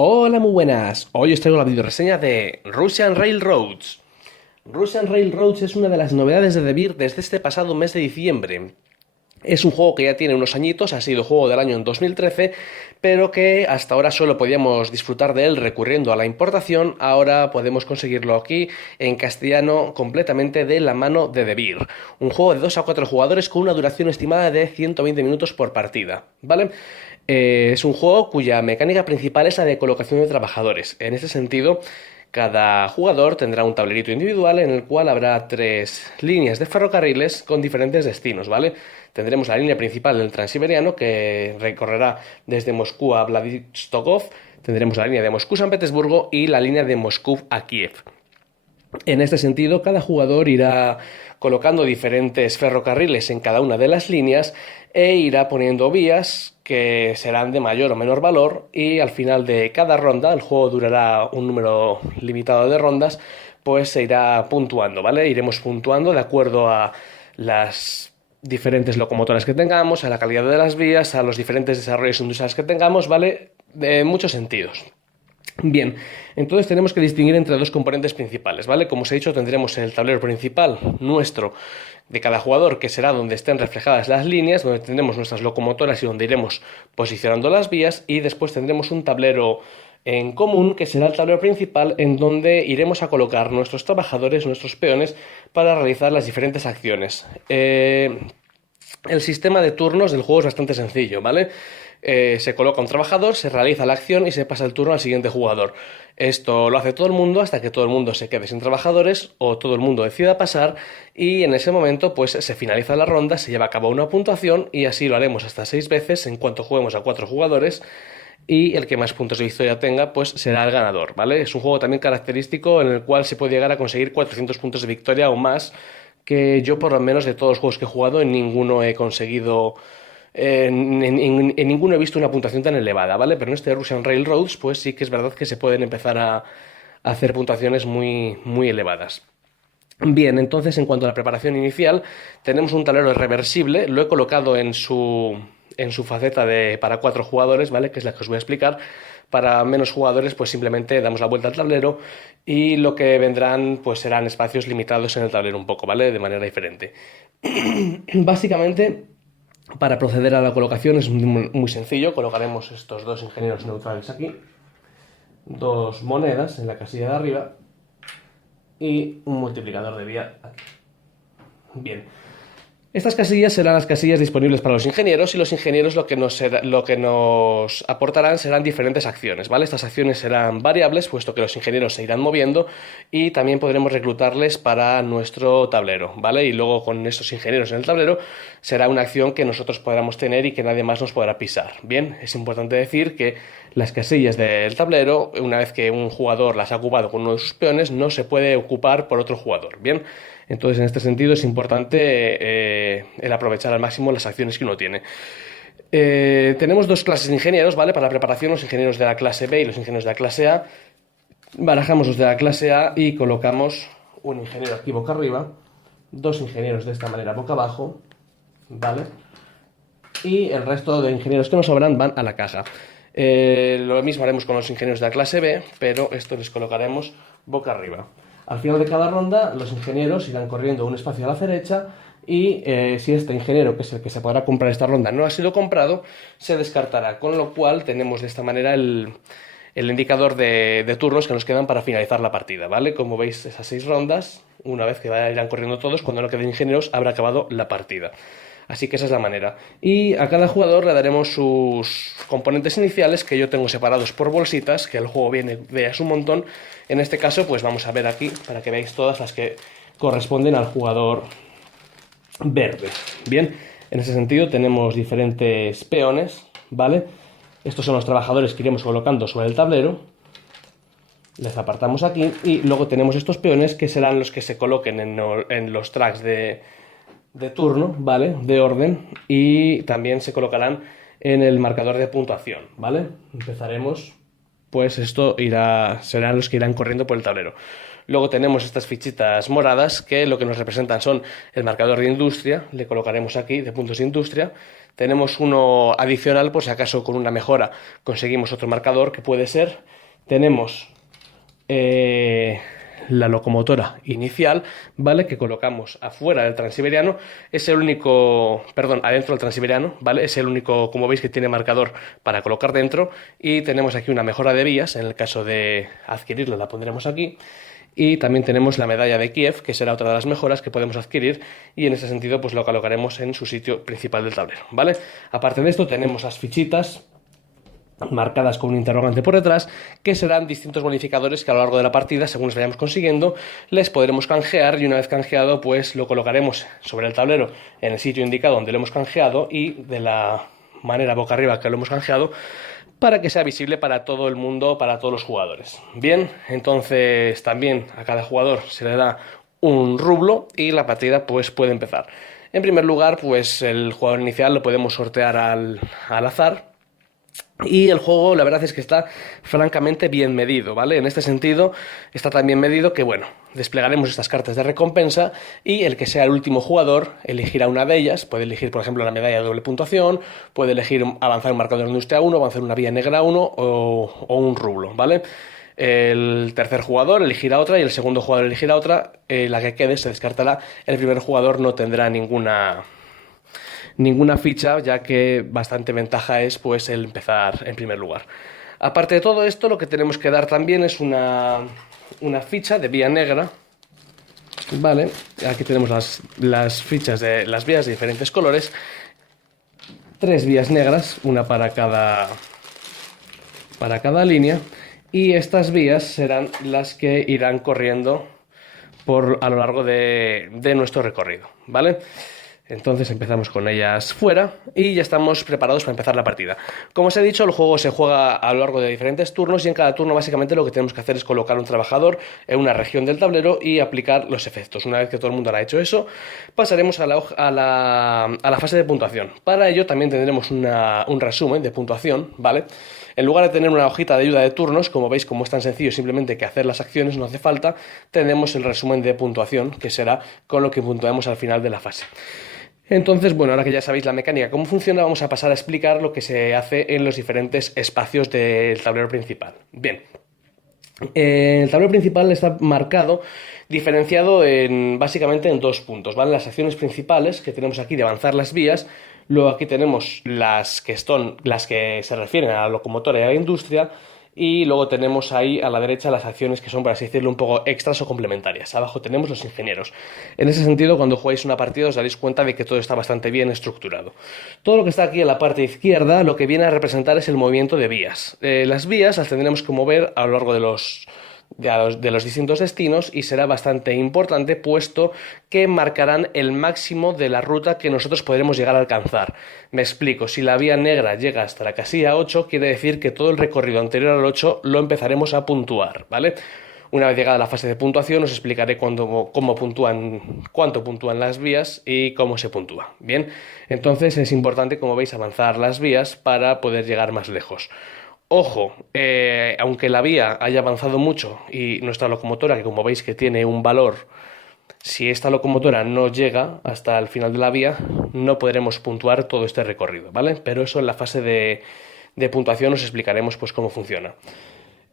Hola, muy buenas. Hoy os traigo la videoreseña de Russian Railroads. Russian Railroads es una de las novedades de DeVir desde este pasado mes de diciembre. Es un juego que ya tiene unos añitos, ha sido juego del año en 2013, pero que hasta ahora solo podíamos disfrutar de él recurriendo a la importación. Ahora podemos conseguirlo aquí en castellano completamente de la mano de DeVir. Un juego de 2 a 4 jugadores con una duración estimada de 120 minutos por partida, ¿vale? Es un juego cuya mecánica principal es la de colocación de trabajadores. En este sentido, cada jugador tendrá un tablerito individual en el cual habrá 3 líneas de ferrocarriles con diferentes destinos, ¿vale? Tendremos la línea principal del Transiberiano que recorrerá desde Moscú a Vladivostok, tendremos la línea de Moscú-San Petersburgo y la línea de Moscú a Kiev. En este sentido, cada jugador irá colocando diferentes ferrocarriles en cada una de las líneas e irá poniendo vías que serán de mayor o menor valor, y al final de cada ronda, el juego durará un número limitado de rondas, pues se irá puntuando, ¿vale? Iremos puntuando de acuerdo a las diferentes locomotoras que tengamos, a la calidad de las vías, a los diferentes desarrollos industriales que tengamos, ¿vale? De muchos sentidos. Bien, entonces tenemos que distinguir entre dos componentes principales, ¿vale? Como os he dicho, tendremos el tablero principal nuestro de cada jugador, que será donde estén reflejadas las líneas, donde tendremos nuestras locomotoras y donde iremos posicionando las vías, y después tendremos un tablero en común, que será el tablero principal, en donde iremos a colocar nuestros trabajadores, nuestros peones, para realizar las diferentes acciones. El sistema de turnos del juego es bastante sencillo, ¿vale? Se coloca un trabajador, se realiza la acción y se pasa el turno al siguiente jugador. Esto lo hace todo el mundo hasta que todo el mundo se quede sin trabajadores o todo el mundo decida pasar, y en ese momento pues se finaliza la ronda, se lleva a cabo una puntuación y así lo haremos hasta 6 veces en cuanto juguemos a 4 jugadores, y el que más puntos de victoria tenga pues será el ganador, ¿vale? Es un juego también característico en el cual se puede llegar a conseguir 400 puntos de victoria o más, que yo por lo menos de todos los juegos que he jugado en ninguno he conseguido, en ninguno he visto una puntuación tan elevada, ¿vale? Pero en este Russian Railroads, pues sí que es verdad que se pueden empezar a hacer puntuaciones muy, muy elevadas. Bien, entonces en cuanto a la preparación inicial, tenemos un tablero reversible, lo he colocado en su faceta de para 4 jugadores, ¿vale? Que es la que os voy a explicar. Para menos jugadores, pues simplemente damos la vuelta al tablero y lo que vendrán, pues serán espacios limitados en el tablero un poco, ¿vale? De manera diferente. Básicamente, para proceder a la colocación es muy sencillo. Colocaremos estos dos ingenieros neutrales aquí, dos monedas en la casilla de arriba y un multiplicador de vía aquí. Bien, estas casillas serán las casillas disponibles para los ingenieros, y los ingenieros lo que nos aportarán serán diferentes acciones, ¿vale? Estas acciones serán variables, puesto que los ingenieros se irán moviendo, y también podremos reclutarles para nuestro tablero, ¿vale? Y luego con estos ingenieros en el tablero será una acción que nosotros podamos tener y que nadie más nos podrá pisar. Bien, es importante decir que las casillas del tablero, una vez que un jugador las ha ocupado con uno de sus peones, no se puede ocupar por otro jugador, ¿bien? Entonces, en este sentido, es importante el aprovechar al máximo las acciones que uno tiene. Tenemos dos clases de ingenieros, ¿vale? Para la preparación, los ingenieros de la clase B y los ingenieros de la clase A. Barajamos los de la clase A y colocamos un ingeniero aquí boca arriba, dos ingenieros de esta manera boca abajo, ¿vale? Y el resto de ingenieros que nos sobran van a la caja. Lo mismo haremos con los ingenieros de la clase B, pero esto les colocaremos boca arriba. Al final de cada ronda, los ingenieros irán corriendo un espacio a la derecha y si este ingeniero, que es el que se podrá comprar esta ronda, no ha sido comprado, se descartará. Con lo cual tenemos de esta manera el indicador de turnos que nos quedan para finalizar la partida, ¿vale? Como veis, esas 6 rondas, una vez que irán corriendo todos, cuando no queden ingenieros, habrá acabado la partida. Así que esa es la manera. Y a cada jugador le daremos sus componentes iniciales, que yo tengo separados por bolsitas, que el juego viene de un montón. En este caso, pues vamos a ver aquí, para que veáis todas las que corresponden al jugador verde. Bien, en ese sentido tenemos diferentes peones, ¿vale? Estos son los trabajadores que iremos colocando sobre el tablero. Les apartamos aquí y luego tenemos estos peones que serán los que se coloquen en los tracks de turno, ¿vale? De orden, y también se colocarán en el marcador de puntuación, ¿vale? Empezaremos, pues esto serán los que irán corriendo por el tablero. Luego tenemos estas fichitas moradas que lo que nos representan son el marcador de industria, le colocaremos aquí de puntos de industria. Tenemos uno adicional por si acaso con una mejora conseguimos otro marcador que puede ser. Tenemos la locomotora inicial, ¿vale? Que colocamos afuera del Transiberiano, es el único, perdón, adentro del Transiberiano, ¿vale? Es el único, como veis, que tiene marcador para colocar dentro, y tenemos aquí una mejora de vías, en el caso de adquirirla la pondremos aquí, y también tenemos la medalla de Kiev, que será otra de las mejoras que podemos adquirir, y en ese sentido pues lo colocaremos en su sitio principal del tablero, ¿vale? Aparte de esto tenemos las fichitas marcadas con un interrogante por detrás, que serán distintos bonificadores que a lo largo de la partida, según los vayamos consiguiendo, les podremos canjear, y una vez canjeado, pues lo colocaremos sobre el tablero en el sitio indicado donde lo hemos canjeado y de la manera boca arriba que lo hemos canjeado, para que sea visible para todo el mundo, para todos los jugadores. Bien, entonces también a cada jugador se le da un rublo y la partida pues puede empezar. En primer lugar, pues el jugador inicial lo podemos sortear al azar. Y el juego, la verdad es que está francamente bien medido, ¿vale? En este sentido, está tan bien medido que, bueno, desplegaremos estas cartas de recompensa y el que sea el último jugador elegirá una de ellas. Puede elegir, por ejemplo, la medalla de doble puntuación, puede elegir avanzar un marcador de industria 1, avanzar una vía negra 1 o un rublo, ¿vale? El tercer jugador elegirá otra y el segundo jugador elegirá otra. La que quede se descartará. El primer jugador no tendrá ninguna ficha, ya que bastante ventaja es pues el empezar en primer lugar. Aparte de todo esto, lo que tenemos que dar también es una ficha de vía negra, ¿vale? Aquí tenemos las fichas de las vías de diferentes colores, 3 vías negras, una para cada línea, y estas vías serán las que irán corriendo a lo largo de nuestro recorrido, ¿vale? Entonces empezamos con ellas fuera y ya estamos preparados para empezar la partida. Como os he dicho, el juego se juega a lo largo de diferentes turnos y en cada turno básicamente lo que tenemos que hacer es colocar un trabajador en una región del tablero y aplicar los efectos. Una vez que todo el mundo haya hecho eso, pasaremos a la fase de puntuación. Para ello también tendremos un resumen de puntuación, ¿vale? En lugar de tener una hojita de ayuda de turnos, como veis, como es tan sencillo simplemente que hacer las acciones, no hace falta, tendremos el resumen de puntuación, que será con lo que puntuemos al final de la fase. Entonces, bueno, ahora que ya sabéis la mecánica, cómo funciona, vamos a pasar a explicar lo que se hace en los diferentes espacios del tablero principal. Bien, el tablero principal está marcado, diferenciado básicamente en 2 puntos, ¿vale? Las acciones principales que tenemos aquí de avanzar las vías. Luego aquí tenemos las que se refieren a la locomotora y a la industria. Y luego tenemos ahí a la derecha las acciones que son, por así decirlo, un poco extras o complementarias. Abajo tenemos los ingenieros. En ese sentido, cuando jugáis una partida os daréis cuenta de que todo está bastante bien estructurado. Todo lo que está aquí en la parte izquierda lo que viene a representar es el movimiento de vías. Las vías las tendremos que mover a lo largo de los distintos destinos y será bastante importante puesto que marcarán el máximo de la ruta que nosotros podremos llegar a alcanzar. Me explico, si la vía negra llega hasta la casilla 8, quiere decir que todo el recorrido anterior al 8 lo empezaremos a puntuar, ¿vale? Una vez llegada la fase de puntuación os explicaré cuánto puntúan las vías y cómo se puntúa. Bien, entonces es importante, como veis, avanzar las vías para poder llegar más lejos. Ojo, aunque la vía haya avanzado mucho y nuestra locomotora, que como veis que tiene un valor, si esta locomotora no llega hasta el final de la vía, no podremos puntuar todo este recorrido, ¿vale? Pero eso en la fase de puntuación os explicaremos pues cómo funciona.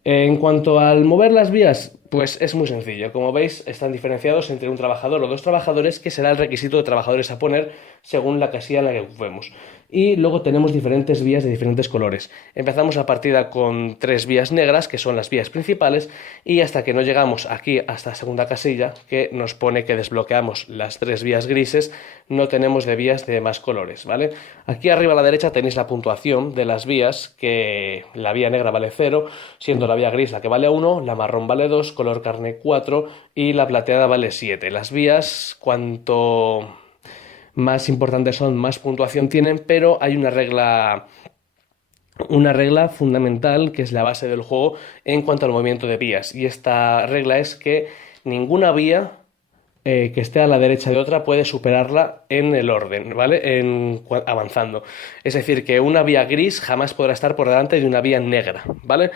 En cuanto al mover las vías, pues es muy sencillo. Como veis, están diferenciados entre un trabajador o 2 trabajadores, que será el requisito de trabajadores a poner según la casilla en la que ocupemos. Y luego tenemos diferentes vías de diferentes colores. Empezamos la partida con 3 vías negras, que son las vías principales, y hasta que no llegamos aquí, hasta la segunda casilla, que nos pone que desbloqueamos las 3 vías grises, no tenemos de vías de más colores, ¿vale? Aquí arriba a la derecha tenéis la puntuación de las vías, que la vía negra vale 0, siendo la vía gris la que vale 1, la marrón vale 2, color carne 4 y la plateada vale 7. Las vías, cuanto más importantes son, más puntuación tienen, pero hay una regla fundamental que es la base del juego en cuanto al movimiento de vías, y esta regla es que ninguna vía que esté a la derecha de otra puede superarla en el orden, ¿vale? Avanzando. Es decir, que una vía gris jamás podrá estar por delante de una vía negra, ¿vale?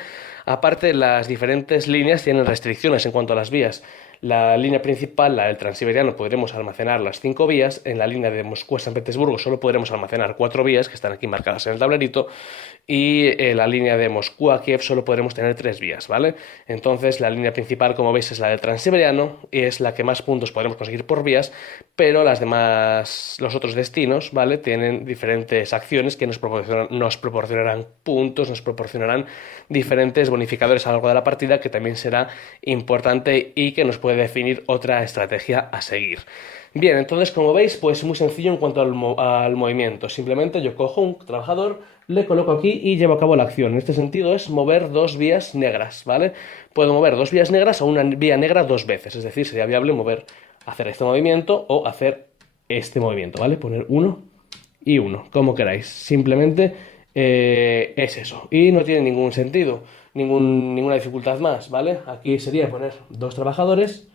Aparte, las diferentes líneas tienen restricciones en cuanto a las vías. La línea principal, la del Transiberiano, podremos almacenar las 5 vías. En la línea de Moscú a San Petersburgo solo podremos almacenar 4 vías, que están aquí marcadas en el tablerito. Y en la línea de Moscú a Kiev solo podremos tener 3 vías, ¿vale? Entonces, la línea principal, como veis, es la del Transiberiano y es la que más puntos podremos conseguir por vías, pero las demás, los otros destinos, ¿vale? Tienen diferentes acciones que nos proporcionarán puntos, nos proporcionarán diferentes bonificadores a lo largo de la partida, que también será importante y que nos puede definir otra estrategia a seguir. Bien, entonces como veis, pues muy sencillo en cuanto al movimiento. Simplemente yo cojo un trabajador, le coloco aquí y llevo a cabo la acción. En este sentido es mover 2 vías negras, ¿vale? Puedo mover 2 vías negras o una vía negra 2 veces, es decir, sería viable hacer este movimiento o hacer este movimiento, ¿vale? Poner 1 y 1, como queráis. Simplemente es eso. Y no tiene ningún sentido, ninguna dificultad más, ¿vale? Aquí sería poner 2 trabajadores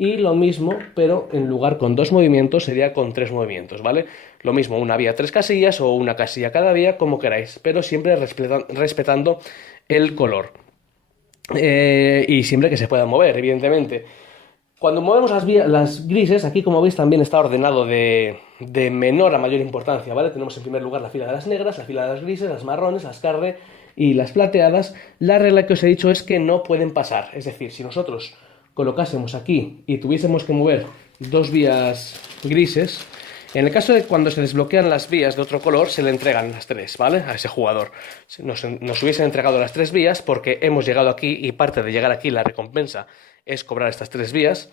y lo mismo, pero en lugar con 2 movimientos sería con 3 movimientos, ¿vale? Lo mismo, una vía 3 casillas o una casilla cada vía, como queráis, pero siempre respetando el color. Y siempre que se pueda mover, evidentemente. Cuando movemos las grises, aquí como veis también está ordenado de menor a mayor importancia, ¿vale? Tenemos en primer lugar la fila de las negras, la fila de las grises, las marrones, las carne y las plateadas. La regla que os he dicho es que no pueden pasar, es decir, si nosotros colocásemos aquí y tuviésemos que mover 2 vías grises, en el caso de cuando se desbloquean las vías de otro color, se le entregan las 3, ¿vale? A ese jugador. Nos hubiesen entregado las 3 vías porque hemos llegado aquí y parte de llegar aquí la recompensa es cobrar estas 3 vías.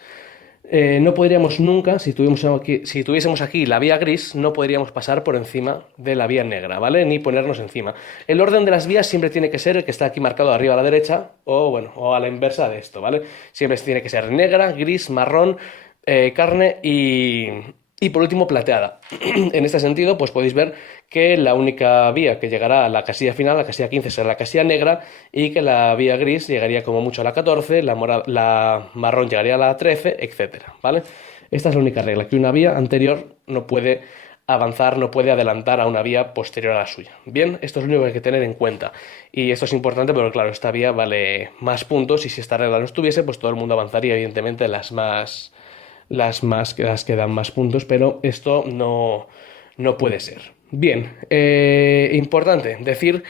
No podríamos nunca, si tuviésemos aquí la vía gris, no podríamos pasar por encima de la vía negra, ¿vale? Ni ponernos encima. El orden de las vías siempre tiene que ser el que está aquí marcado arriba a la derecha, o a la inversa de esto, ¿vale? Siempre tiene que ser negra, gris, marrón, carne y por último plateada. En este sentido, pues podéis ver que la única vía que llegará a la casilla final, la casilla 15, será la casilla negra y que la vía gris llegaría como mucho a la 14, la marrón llegaría a la 13, etcétera, ¿vale? Esta es la única regla, que una vía anterior no puede avanzar, no puede adelantar a una vía posterior a la suya. Bien, esto es lo único que hay que tener en cuenta. Y esto es importante porque, claro, esta vía vale más puntos y si esta regla no estuviese, pues todo el mundo avanzaría, evidentemente, las que dan más puntos, pero esto no puede ser. Bien, importante decir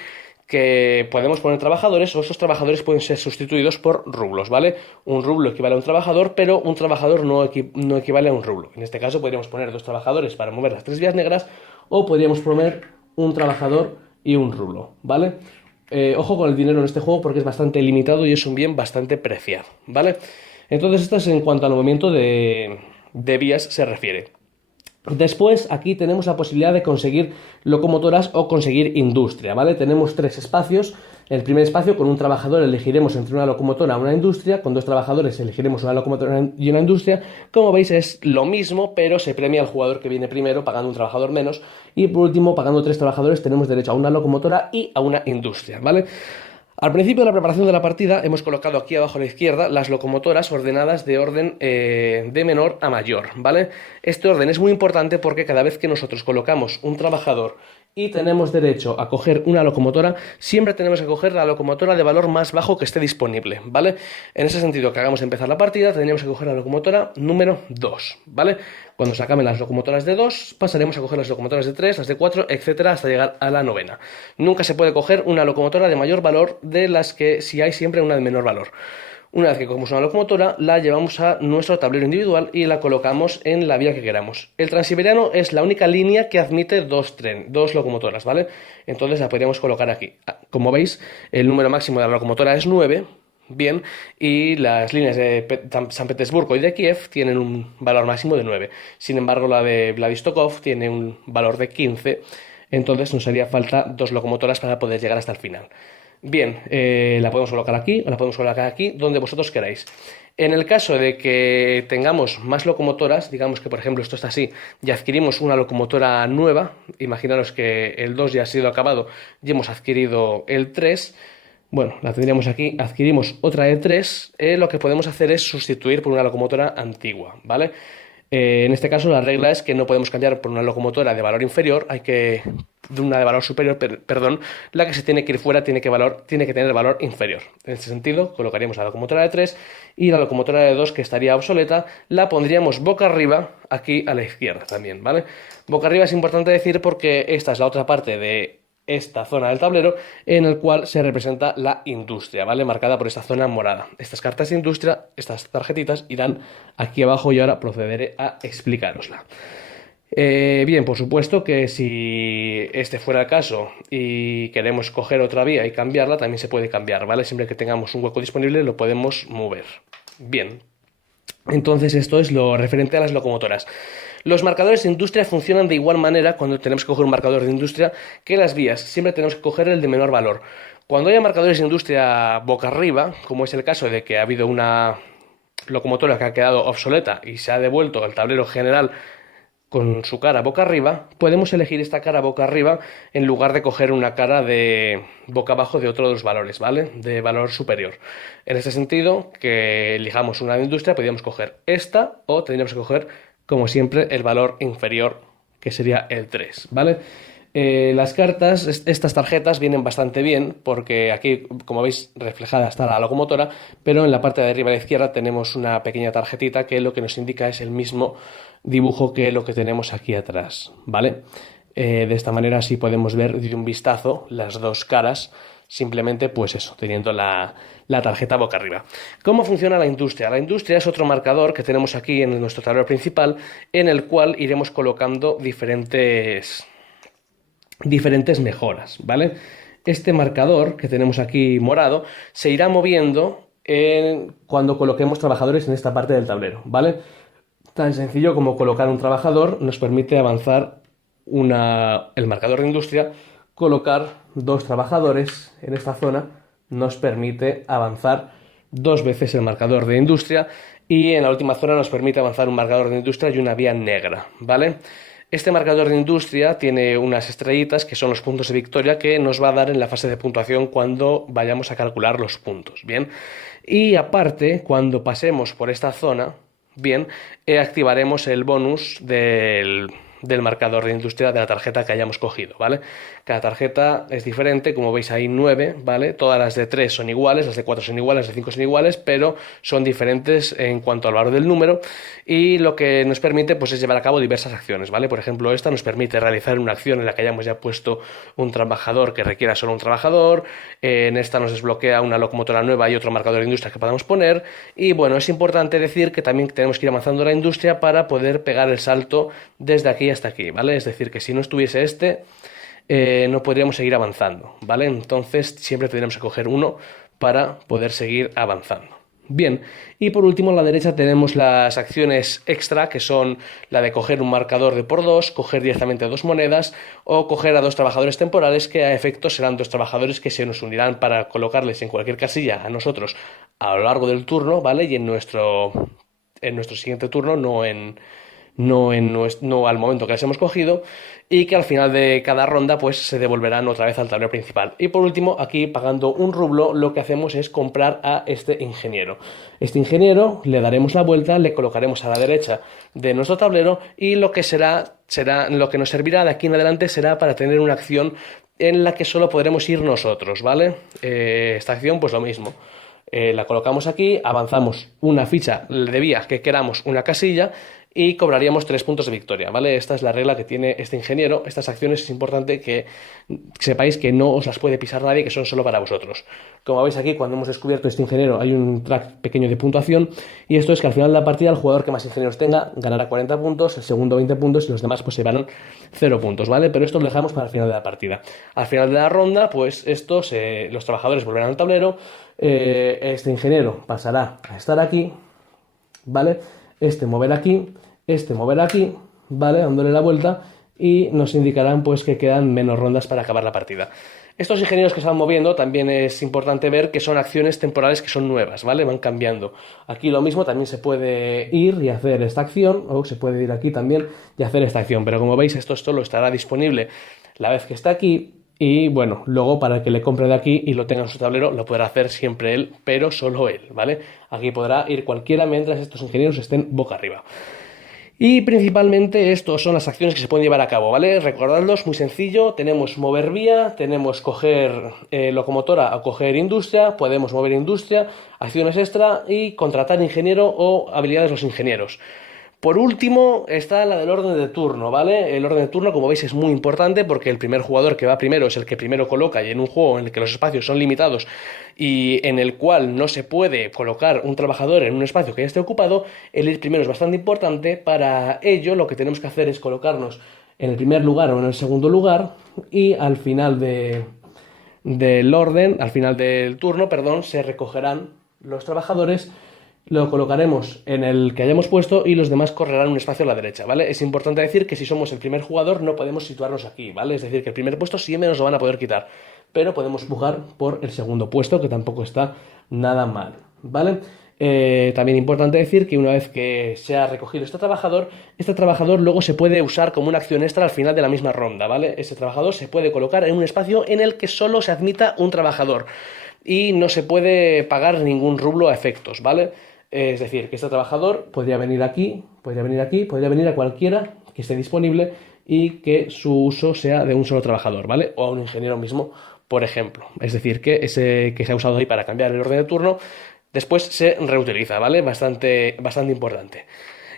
que podemos poner trabajadores o esos trabajadores pueden ser sustituidos por rublos, ¿vale? Un rublo equivale a un trabajador, pero un trabajador no equivale a un rublo. En este caso podríamos poner 2 trabajadores para mover las 3 vías negras o podríamos poner un trabajador y un rublo, ¿vale? Ojo con el dinero en este juego porque es bastante limitado y es un bien bastante preciado, ¿vale? Entonces esto es en cuanto al movimiento de vías se refiere. Después aquí tenemos la posibilidad de conseguir locomotoras o conseguir industria, ¿vale? Tenemos 3 espacios. En el primer espacio con un trabajador elegiremos entre una locomotora y una industria, con 2 trabajadores elegiremos una locomotora y una industria. Como veis es lo mismo, pero se premia al jugador que viene primero pagando un trabajador menos y por último pagando 3 trabajadores tenemos derecho a una locomotora y a una industria, ¿vale? Al principio de la preparación de la partida hemos colocado aquí abajo a la izquierda las locomotoras ordenadas de orden de menor a mayor, ¿vale? Este orden es muy importante porque cada vez que nosotros colocamos un trabajador y tenemos derecho a coger una locomotora, siempre tenemos que coger la locomotora de valor más bajo que esté disponible, ¿vale? En ese sentido, que hagamos empezar la partida, tendríamos que coger la locomotora número 2, ¿vale? Cuando se acaben las locomotoras de 2, pasaremos a coger las locomotoras de 3, las de 4, etcétera, hasta llegar a la 9ª. Nunca se puede coger una locomotora de mayor valor de las que si hay siempre una de menor valor. Una vez que cogemos una locomotora, la llevamos a nuestro tablero individual y la colocamos en la vía que queramos. El Transiberiano es la única línea que admite 2 locomotoras, ¿vale? Entonces la podríamos colocar aquí. Como veis, el número máximo de la locomotora es 9, bien, y las líneas de San Petersburgo y de Kiev tienen un valor máximo de 9. Sin embargo, la de Vladivostok tiene un valor de 15, entonces nos haría falta 2 locomotoras para poder llegar hasta el final. Bien, la podemos colocar aquí o la podemos colocar aquí, donde vosotros queráis. En el caso de que tengamos más locomotoras, digamos que por ejemplo esto está así, y adquirimos una locomotora nueva, imaginaros que el 2 ya ha sido acabado y hemos adquirido el 3, bueno, la tendríamos aquí, adquirimos otra de 3, lo que podemos hacer es sustituir por una locomotora antigua, ¿vale? En este caso la regla es que no podemos cambiar por una locomotora de valor inferior, de una de valor superior, perdón, la que se tiene que ir fuera tiene que tener valor inferior. En este sentido, colocaríamos la locomotora de 3 y la locomotora de 2, que estaría obsoleta, la pondríamos boca arriba, aquí a la izquierda también, ¿vale? Boca arriba es importante decir porque esta es la otra parte de esta zona del tablero en el cual se representa la industria, ¿vale? Marcada por esta zona morada. Estas cartas de industria, estas tarjetitas, irán aquí abajo y ahora procederé a explicárosla. Bien, por supuesto que si este fuera el caso y queremos coger otra vía y cambiarla, también se puede cambiar, ¿vale? Siempre que tengamos un hueco disponible lo podemos mover. Bien, entonces esto es lo referente a las locomotoras. Los marcadores de industria funcionan de igual manera cuando tenemos que coger un marcador de industria que las vías. Siempre tenemos que coger el de menor valor. Cuando haya marcadores de industria boca arriba, como es el caso de que ha habido una locomotora que ha quedado obsoleta y se ha devuelto al tablero general con su cara boca arriba, podemos elegir esta cara boca arriba en lugar de coger una cara de boca abajo de otro de los valores, ¿vale? De valor superior. En este sentido, que elijamos una de industria, podríamos coger esta o tendríamos que coger, como siempre, el valor inferior, que sería el 3, ¿vale? Las cartas, estas tarjetas vienen bastante bien porque aquí, como veis, reflejada está la locomotora, pero en la parte de arriba a la izquierda tenemos una pequeña tarjetita que lo que nos indica es el mismo dibujo que lo que tenemos aquí atrás, ¿vale? De esta manera sí podemos ver de un vistazo las dos caras, simplemente pues eso, teniendo la tarjeta boca arriba. ¿Cómo funciona la industria? La industria es otro marcador que tenemos aquí en nuestro tablero principal en el cual iremos colocando diferentes mejoras, ¿vale? Este marcador que tenemos aquí morado se irá moviendo cuando coloquemos trabajadores en esta parte del tablero, ¿vale? Tan sencillo como colocar un trabajador nos permite avanzar el marcador de industria, colocar 2 trabajadores en esta zona nos permite avanzar 2 veces el marcador de industria y en la última zona nos permite avanzar un marcador de industria y una vía negra, ¿vale? Este marcador de industria tiene unas estrellitas que son los puntos de victoria que nos va a dar en la fase de puntuación cuando vayamos a calcular los puntos, ¿bien? Y aparte, cuando pasemos por esta zona, bien, activaremos el bonus del marcador de industria de la tarjeta que hayamos cogido, ¿vale? Cada tarjeta es diferente, como veis hay 9, ¿vale? Todas las de 3 son iguales, las de 4 son iguales, las de 5 son iguales, pero son diferentes en cuanto al valor del número y lo que nos permite pues es llevar a cabo diversas acciones, ¿vale? Por ejemplo, esta nos permite realizar una acción en la que hayamos ya puesto un trabajador que requiera solo un trabajador, en esta nos desbloquea una locomotora nueva y otro marcador de industria que podamos poner y bueno, es importante decir que también tenemos que ir avanzando la industria para poder pegar el salto desde aquí hasta aquí, ¿vale? Es decir, que si no estuviese no podríamos seguir avanzando, ¿vale? Entonces siempre tendremos que coger uno para poder seguir avanzando. Bien, y por último a la derecha tenemos las acciones extra, que son la de coger un marcador de por 2, coger directamente 2 monedas o coger a 2 trabajadores temporales, que a efecto serán 2 trabajadores que se nos unirán para colocarles en cualquier casilla a nosotros a lo largo del turno, ¿vale? Y en nuestro siguiente turno, no al momento que las hemos cogido, y que al final de cada ronda pues se devolverán otra vez al tablero principal. Y por último, aquí pagando un rublo lo que hacemos es comprar a este ingeniero. Este ingeniero le daremos la vuelta, le colocaremos a la derecha de nuestro tablero y lo que lo que nos servirá de aquí en adelante será para tener una acción en la que solo podremos ir nosotros, ¿vale? Esta acción pues lo mismo. La colocamos aquí, avanzamos una ficha de vía que queramos, una casilla, y cobraríamos 3 puntos de victoria, ¿vale? Esta es la regla que tiene este ingeniero. Estas acciones es importante que sepáis que no os las puede pisar nadie, que son solo para vosotros. Como veis aquí, cuando hemos descubierto este ingeniero, hay un track pequeño de puntuación, y esto es que al final de la partida el jugador que más ingenieros tenga ganará 40 puntos, el segundo 20 puntos y los demás pues se llevarán 0 puntos, ¿vale? Pero esto lo dejamos para el final de la partida. Al final de la ronda, pues los trabajadores volverán al tablero, este ingeniero pasará a estar aquí, ¿vale? Este moverá aquí, ¿vale? Dándole la vuelta y nos indicarán pues que quedan menos rondas para acabar la partida. Estos ingenieros que se van moviendo también es importante ver que son acciones temporales que son nuevas, ¿vale? Van cambiando. Aquí lo mismo, también se puede ir y hacer esta acción, o se puede ir aquí también y hacer esta acción, pero como veis esto solo estará disponible la vez que está aquí. Y bueno, luego para el que le compre de aquí y lo tenga en su tablero, lo podrá hacer siempre él, pero solo él, ¿vale? Aquí podrá ir cualquiera mientras estos ingenieros estén boca arriba. Y principalmente estos son las acciones que se pueden llevar a cabo, ¿vale? Recordadlos, muy sencillo, tenemos mover vía, tenemos coger locomotora o coger industria, podemos mover industria, acciones extra y contratar ingeniero o habilidades de los ingenieros. Por último está la del orden de turno, ¿vale? El orden de turno, como veis, es muy importante porque el primer jugador que va primero es el que primero coloca, y en un juego en el que los espacios son limitados y en el cual no se puede colocar un trabajador en un espacio que ya esté ocupado, el ir primero es bastante importante. Para ello lo que tenemos que hacer es colocarnos en el primer lugar o en el segundo lugar, y al final del orden, al final del turno, perdón, se recogerán los trabajadores, lo colocaremos en el que hayamos puesto y los demás correrán un espacio a la derecha, ¿vale? Es importante decir que si somos el primer jugador no podemos situarnos aquí, ¿vale? Es decir, que el primer puesto siempre nos lo van a poder quitar, pero podemos pujar por el segundo puesto, que tampoco está nada mal, ¿vale? También importante decir que una vez que se ha recogido este trabajador luego se puede usar como una acción extra al final de la misma ronda, ¿vale? Ese trabajador se puede colocar en un espacio en el que solo se admita un trabajador y no se puede pagar ningún rublo a efectos, ¿vale? Es decir, que este trabajador podría venir aquí, podría venir aquí, podría venir a cualquiera que esté disponible y que su uso sea de un solo trabajador, ¿vale? O a un ingeniero mismo, por ejemplo. Es decir, que ese que se ha usado ahí para cambiar el orden de turno después se reutiliza, ¿vale? Bastante importante.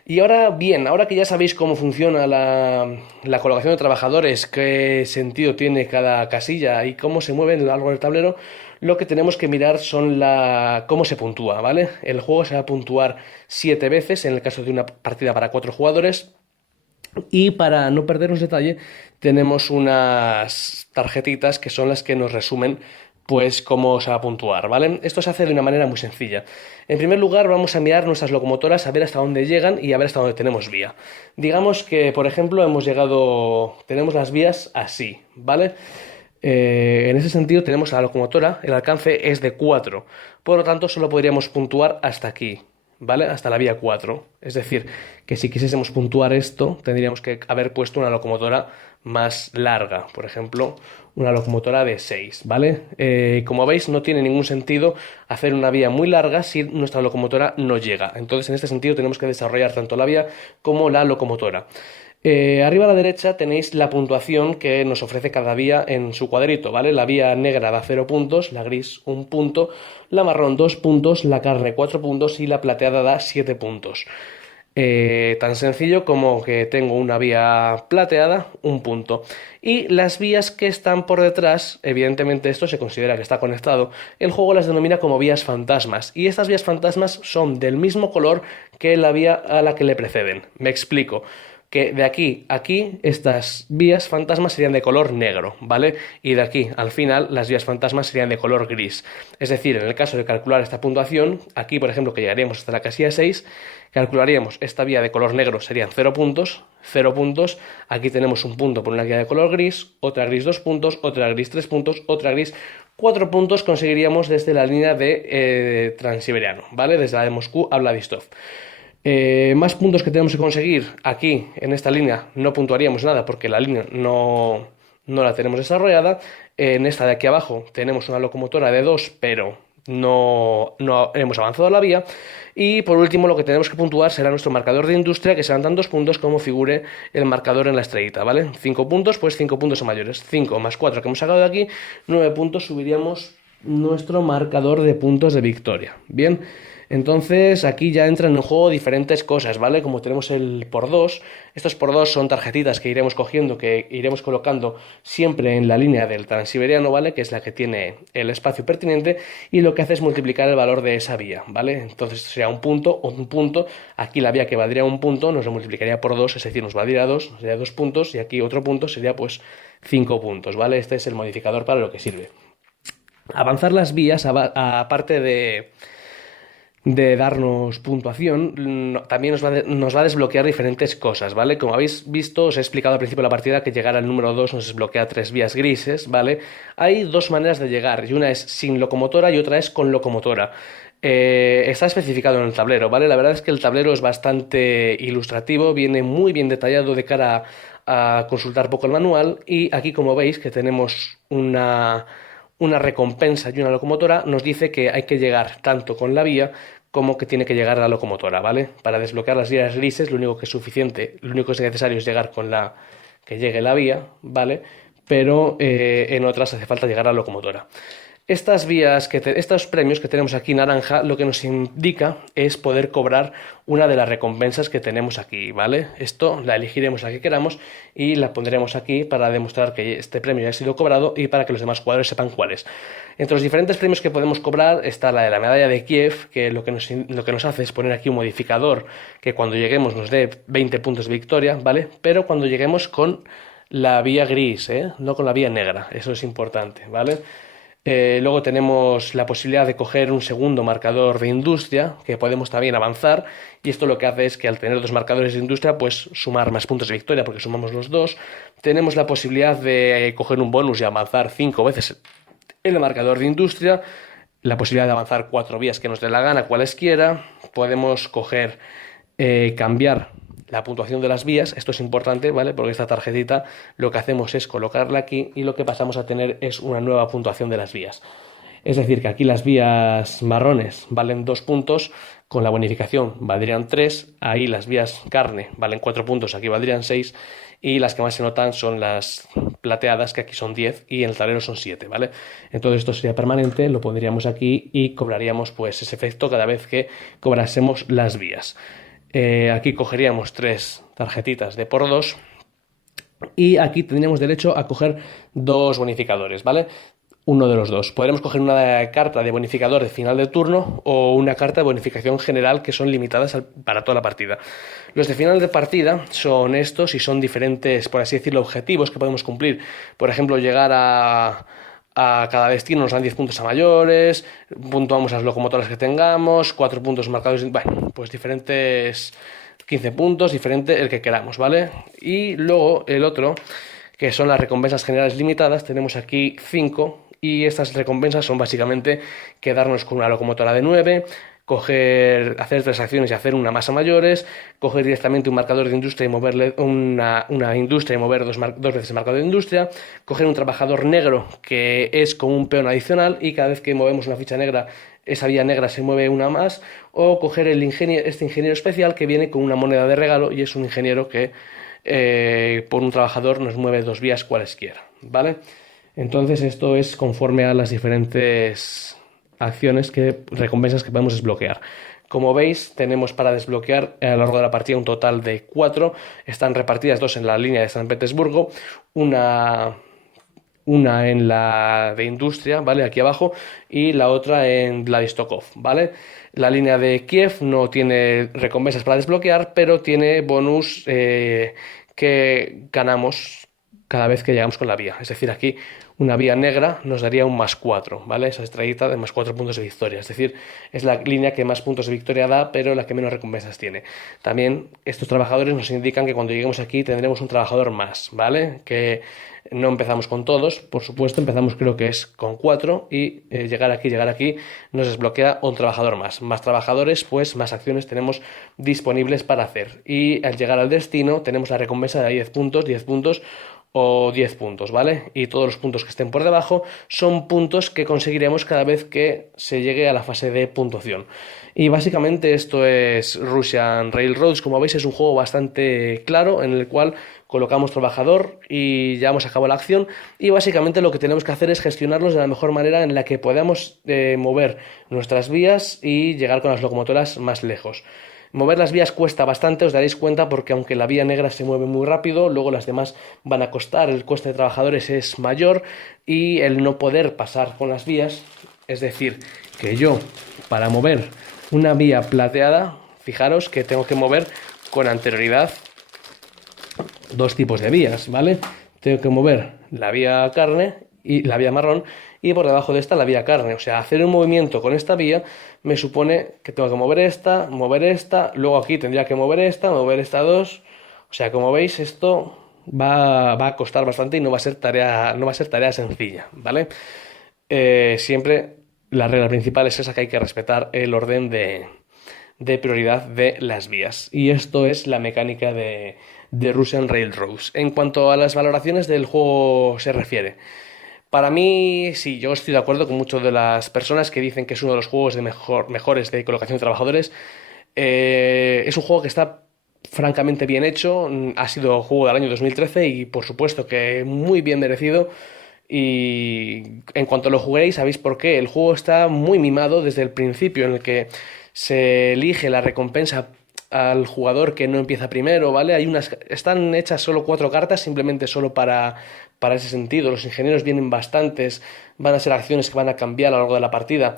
Y ahora, bien, ahora que ya sabéis cómo funciona la colocación de trabajadores, qué sentido tiene cada casilla y cómo se mueven a lo largo del tablero, lo que tenemos que mirar son cómo se puntúa, ¿vale? El juego se va a puntuar 7 veces en el caso de una partida para 4 jugadores. Y para no perdernos detalle, tenemos unas tarjetitas que son las que nos resumen pues cómo se va a puntuar, ¿vale? Esto se hace de una manera muy sencilla. En primer lugar, vamos a mirar nuestras locomotoras a ver hasta dónde llegan y a ver hasta dónde tenemos vía. Digamos que, por ejemplo, tenemos las vías así, ¿vale? En ese sentido tenemos la locomotora, el alcance es de 4, por lo tanto solo podríamos puntuar hasta aquí, ¿vale? Hasta la vía 4. Es decir, que si quisiésemos puntuar esto, tendríamos que haber puesto una locomotora más larga, por ejemplo, una locomotora de 6, ¿vale? Como veis, no tiene ningún sentido hacer una vía muy larga si nuestra locomotora no llega. Entonces, en este sentido, tenemos que desarrollar tanto la vía como la locomotora. Arriba a la derecha tenéis la puntuación que nos ofrece cada vía en su cuadrito, ¿vale? La vía negra da 0 puntos, la gris 1 punto, la marrón 2 puntos, la carne 4 puntos y la plateada da 7 puntos. Tan sencillo como que tengo una vía plateada, 1 punto. Y las vías que están por detrás, evidentemente esto se considera que está conectado, el juego las denomina como vías fantasmas. Y estas vías fantasmas son del mismo color que la vía a la que le preceden. Me explico. Que de aquí a aquí estas vías fantasmas serían de color negro, ¿vale? Y de aquí al final las vías fantasmas serían de color gris. Es decir, en el caso de calcular esta puntuación, aquí por ejemplo que llegaríamos hasta la casilla 6, calcularíamos esta vía de color negro serían 0 puntos, 0 puntos, aquí tenemos un punto por una vía de color gris, otra gris 2 puntos, otra gris 3 puntos, otra gris 4 puntos conseguiríamos desde la línea de Transiberiano, ¿vale? Desde la de Moscú a Vladivostok. Más puntos que tenemos que conseguir aquí en esta línea no puntuaríamos nada porque la línea no la tenemos desarrollada. En esta de aquí abajo tenemos una locomotora de 2 pero no hemos avanzado la vía. Y por último lo que tenemos que puntuar será nuestro marcador de industria, que serán tantos puntos como figure el marcador en la estrellita, ¿vale? 5 puntos, pues 5 puntos o mayores. 5 más 4 que hemos sacado de aquí, 9 puntos, subiríamos nuestro marcador de puntos de victoria. Bien. Entonces aquí ya entran en juego diferentes cosas, ¿vale? Como tenemos el por 2, estos por 2 son tarjetitas que iremos cogiendo, que iremos colocando siempre en la línea del Transiberiano, ¿vale? Que es la que tiene el espacio pertinente y lo que hace es multiplicar el valor de esa vía, ¿vale? Entonces sería un punto o un punto, aquí la vía que valdría un punto nos lo multiplicaría por 2, es decir, nos valdría 2, sería 2 puntos y aquí otro punto sería pues 5 puntos, ¿vale? Este es el modificador para lo que sirve. Avanzar las vías, aparte de darnos puntuación, también nos va a desbloquear diferentes cosas, ¿vale? Como habéis visto, os he explicado al principio de la partida que llegar al número 2 nos desbloquea 3 vías grises, ¿vale? Hay 2 maneras de llegar, y una es sin locomotora y otra es con locomotora. Está especificado en el tablero, ¿vale? La verdad es que el tablero es bastante ilustrativo, viene muy bien detallado de cara a consultar poco el manual, y aquí como veis que tenemos una recompensa y una locomotora, nos dice que hay que llegar tanto con la vía como que tiene que llegar a la locomotora, ¿vale? Para desbloquear las vías grises, lo único que es suficiente, lo único que es necesario es llegar con que llegue la vía, ¿vale? Pero en otras hace falta llegar a la locomotora. Estas vías estos premios que tenemos aquí naranja, lo que nos indica es poder cobrar una de las recompensas que tenemos aquí, ¿vale? Esto la elegiremos la que queramos y la pondremos aquí para demostrar que este premio ya ha sido cobrado y para que los demás jugadores sepan cuál es. Entre los diferentes premios que podemos cobrar está la de la medalla de Kiev, que lo que nos hace es poner aquí un modificador que cuando lleguemos nos dé 20 puntos de victoria, ¿vale? Pero cuando lleguemos con la vía gris, no con la vía negra, eso es importante, ¿vale? Luego tenemos la posibilidad de coger un segundo marcador de industria, que podemos también avanzar, y esto lo que hace es que al tener dos marcadores de industria, pues sumar más puntos de victoria, porque sumamos los dos. Tenemos la posibilidad de coger un bonus y avanzar 5 veces el marcador de industria, la posibilidad de avanzar 4 vías que nos dé la gana, cualesquiera. Podemos cambiar la puntuación de las vías. Esto es importante, ¿vale? Porque esta tarjetita lo que hacemos es colocarla aquí y lo que pasamos a tener es una nueva puntuación de las vías. Es decir, que aquí las vías marrones valen 2 puntos, con la bonificación valdrían 3, ahí las vías carne valen 4 puntos, aquí valdrían 6, y las que más se notan son las plateadas, que aquí son 10 y en el tablero son 7, ¿vale? Entonces esto sería permanente, lo pondríamos aquí y cobraríamos pues ese efecto cada vez que cobrásemos las vías. Aquí cogeríamos 3 tarjetitas de por 2 y aquí tendríamos derecho a coger 2 bonificadores, ¿vale? Uno de los dos. Podremos coger una carta de bonificador de final de turno o una carta de bonificación general que son limitadas para toda la partida. Los de final de partida son estos y son diferentes, por así decirlo, objetivos que podemos cumplir. Por ejemplo, llegar a cada destino nos dan 10 puntos a mayores, puntuamos las locomotoras que tengamos, 4 puntos marcados, bueno, pues diferentes 15 puntos, diferente el que queramos, ¿vale? Y luego el otro, que son las recompensas generales limitadas, tenemos aquí 5 y estas recompensas son básicamente quedarnos con una locomotora de 9, hacer 3 acciones y hacer una más a mayores, coger directamente un marcador de industria y moverle una industria y mover 2 veces el marcador de industria, coger un trabajador negro que es como un peón adicional y cada vez que movemos una ficha negra, esa vía negra se mueve una más, o coger este ingeniero especial que viene con una moneda de regalo y es un ingeniero que por un trabajador nos mueve 2 vías cualesquiera, ¿vale? Entonces esto es conforme a las diferentes recompensas que podemos desbloquear. Como veis, tenemos para desbloquear a lo largo de la partida un total de 4. Están repartidas 2 en la línea de San Petersburgo, una en la de industria, ¿vale? Aquí abajo, y la otra en Vladistokov, ¿vale? La línea de Kiev no tiene recompensas para desbloquear, pero tiene bonus que ganamos cada vez que llegamos con la vía. Es decir, aquí una vía negra nos daría un +4, ¿vale? Esa estrellita de +4 puntos de victoria. Es decir, es la línea que más puntos de victoria da, pero la que menos recompensas tiene. También estos trabajadores nos indican que cuando lleguemos aquí tendremos un trabajador más, ¿vale? Que no empezamos con todos, por supuesto, empezamos creo que es con 4 y llegar aquí nos desbloquea un trabajador más. Más trabajadores, pues más acciones tenemos disponibles para hacer. Y al llegar al destino tenemos la recompensa de 10 puntos o 10 puntos, ¿vale? Y todos los puntos que estén por debajo son puntos que conseguiremos cada vez que se llegue a la fase de puntuación. Y básicamente esto es Russian Railroads. Como veis, es un juego bastante claro en el cual colocamos trabajador y llevamos a cabo la acción, y básicamente lo que tenemos que hacer es gestionarlos de la mejor manera en la que podamos mover nuestras vías y llegar con las locomotoras más lejos. Mover las vías cuesta bastante, os daréis cuenta, porque aunque la vía negra se mueve muy rápido, luego las demás van a costar, el coste de trabajadores es mayor y el no poder pasar con las vías, es decir, que yo para mover una vía plateada, fijaros que tengo que mover con anterioridad 2 tipos de vías, ¿vale? Tengo que mover la vía carne y la vía marrón, y por debajo de esta la vía carne. O sea, hacer un movimiento con esta vía me supone que tengo que mover esta, luego aquí tendría que mover esta 2. O sea, como veis, esto va a costar bastante y no va a ser tarea sencilla, ¿vale? Siempre la regla principal es esa, que hay que respetar el orden de prioridad de las vías. Y esto es la mecánica de Russian Railroads. En cuanto a las valoraciones del juego se refiere, Para mí, sí, yo estoy de acuerdo con muchas de las personas que dicen que es uno de los juegos mejores de colocación de trabajadores. Es un juego que está francamente bien hecho, ha sido juego del año 2013 y por supuesto que muy bien merecido. Y en cuanto lo juguéis, sabéis por qué. El juego está muy mimado desde el principio, en el que se elige la recompensa al jugador que no empieza primero, ¿vale? Están hechas solo 4 cartas, simplemente solo para ese sentido. Los ingenieros vienen bastantes, van a ser acciones que van a cambiar a lo largo de la partida.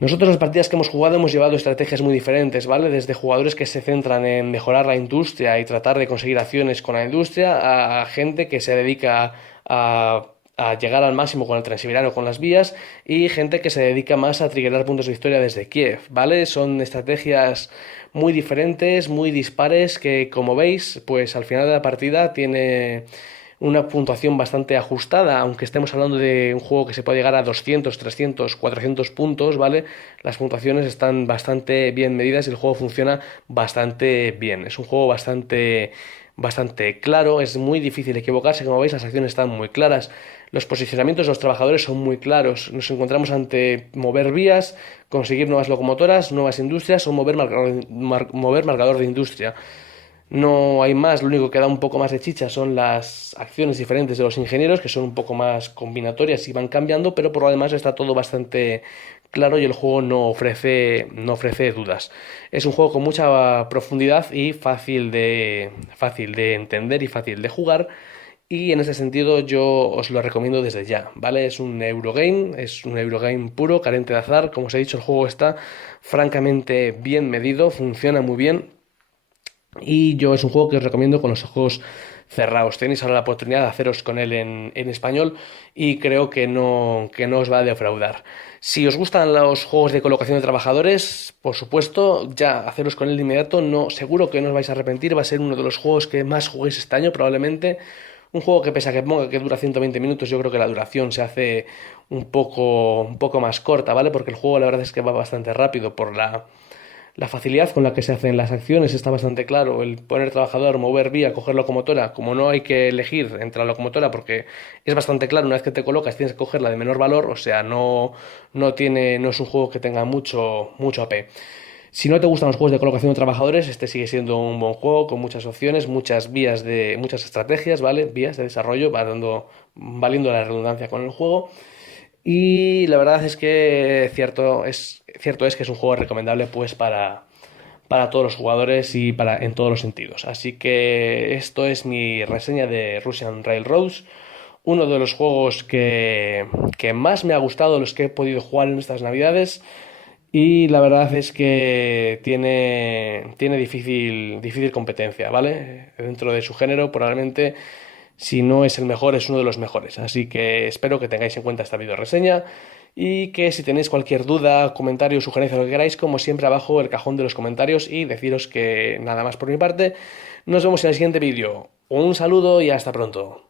Nosotros las partidas que hemos jugado hemos llevado estrategias muy diferentes, ¿vale? Desde jugadores que se centran en mejorar la industria y tratar de conseguir acciones con la industria, a gente que se dedica a llegar al máximo con el Transiberiano, con las vías, y gente que se dedica más a triggerar puntos de victoria desde Kiev, ¿vale? Son estrategias muy diferentes, muy dispares, que como veis, pues al final de la partida tiene una puntuación bastante ajustada, aunque estemos hablando de un juego que se puede llegar a 200, 300, 400 puntos, ¿vale? Las puntuaciones están bastante bien medidas y el juego funciona bastante bien. Es un juego bastante claro, es muy difícil equivocarse, como veis las acciones están muy claras, los posicionamientos de los trabajadores son muy claros, nos encontramos ante mover vías, conseguir nuevas locomotoras, nuevas industrias o mover marcador de industria. No hay más, lo único que da un poco más de chicha son las acciones diferentes de los ingenieros, que son un poco más combinatorias y van cambiando, pero por lo demás está todo bastante claro y el juego no ofrece dudas. Es un juego con mucha profundidad y fácil de entender y fácil de jugar. Y en ese sentido yo os lo recomiendo desde ya, ¿vale? Es un Eurogame puro, carente de azar. Como os he dicho, el juego está francamente bien medido, funciona muy bien y yo es un juego que os recomiendo con los ojos cerrados. Tenéis ahora la oportunidad de haceros con él en español y creo que no os va a defraudar. Si os gustan los juegos de colocación de trabajadores, por supuesto, ya haceros con él de inmediato. No, seguro que no os vais a arrepentir. Va a ser uno de los juegos que más juguéis este año, probablemente. Un juego que pese a que ponga que dura 120 minutos, yo creo que la duración se hace un poco más corta, ¿vale? Porque el juego la verdad es que va bastante rápido por la facilidad con la que se hacen las acciones. Está bastante claro. El poner trabajador, mover vía, coger locomotora, como no hay que elegir entre la locomotora, porque es bastante claro, una vez que te colocas tienes que coger la de menor valor, o sea, no es un juego que tenga mucho AP. Si no te gustan los juegos de colocación de trabajadores, este sigue siendo un buen juego con muchas opciones, muchas estrategias, ¿vale? Vías de desarrollo, valiendo la redundancia con el juego. Y la verdad es que cierto es que es un juego recomendable pues para todos los jugadores y en todos los sentidos. Así que esto es mi reseña de Russian Railroads, uno de los juegos que más me ha gustado, los que he podido jugar en estas navidades. Y la verdad es que tiene difícil competencia, ¿vale? Dentro de su género, probablemente, si no es el mejor, es uno de los mejores. Así que espero que tengáis en cuenta esta video reseña y que si tenéis cualquier duda, comentario, sugerencia, lo que queráis, como siempre, abajo el cajón de los comentarios, y deciros que nada más por mi parte. Nos vemos en el siguiente vídeo. Un saludo y hasta pronto.